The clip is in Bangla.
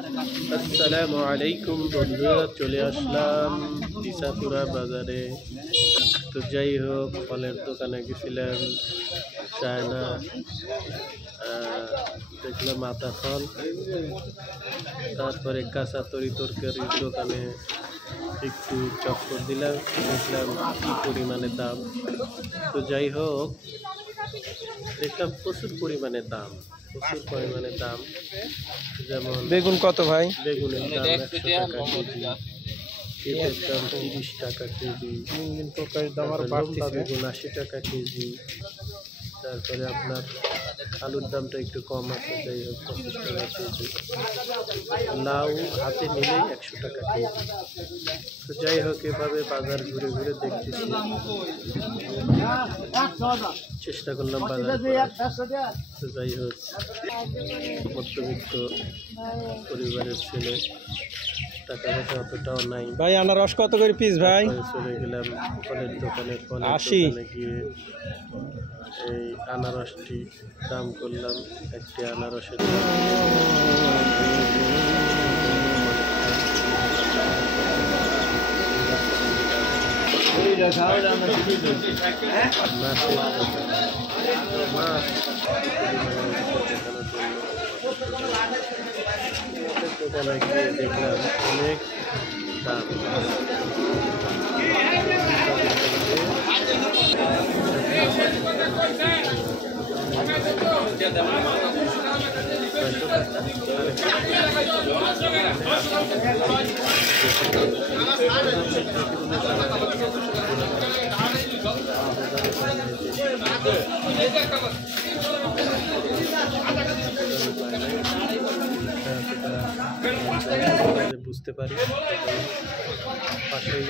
আসসালামু আলাইকুম বন্ধুরা, চলে আসলাম ইসাপুরা বাজারে। তো যাই হোক, ফলের দোকানে গেছিলাম, চায়না দেখলাম মাথা ফল, তারপরে কাঁচা তরকারির দোকানে একটু চক্কর দিলাম, দেখলাম কী পরিমাণে দাম। তো যাই হোক, দেখলাম প্রচুর পরিমাণে দাম। যেমন বেগুন কত ভাই? বেগুনের দাম 100 টাকা কেজি, পেঁপের দাম 30 টাকা কেজি, বেগুন 80 টাকা কেজি। তারপরে আপনার আলুর দামটা একটু কম আছে, যাই হোক 25 টাকা কেজি। লাউ হাতে নিলেই 100 টাকা কেজি। তো যাই হোক, এভাবে বাজার ঘুরে ঘুরে দেখতেছি, চেষ্টা করলাম বাজার করার। তো যাই হোক, মধ্যবিত্ত পরিবারের ছেলে, টাকা পয়সা অতটাও নাই। ভাই আনারস কত করে পিস ভাই? চলে গেলাম ফলের দোকানে, 80 গিয়ে এই আনারসটি দাম করলাম। একটি আনারসের দোকানে গিয়ে দেখলাম অনেক দাম। বুঝতে পারি পাশেই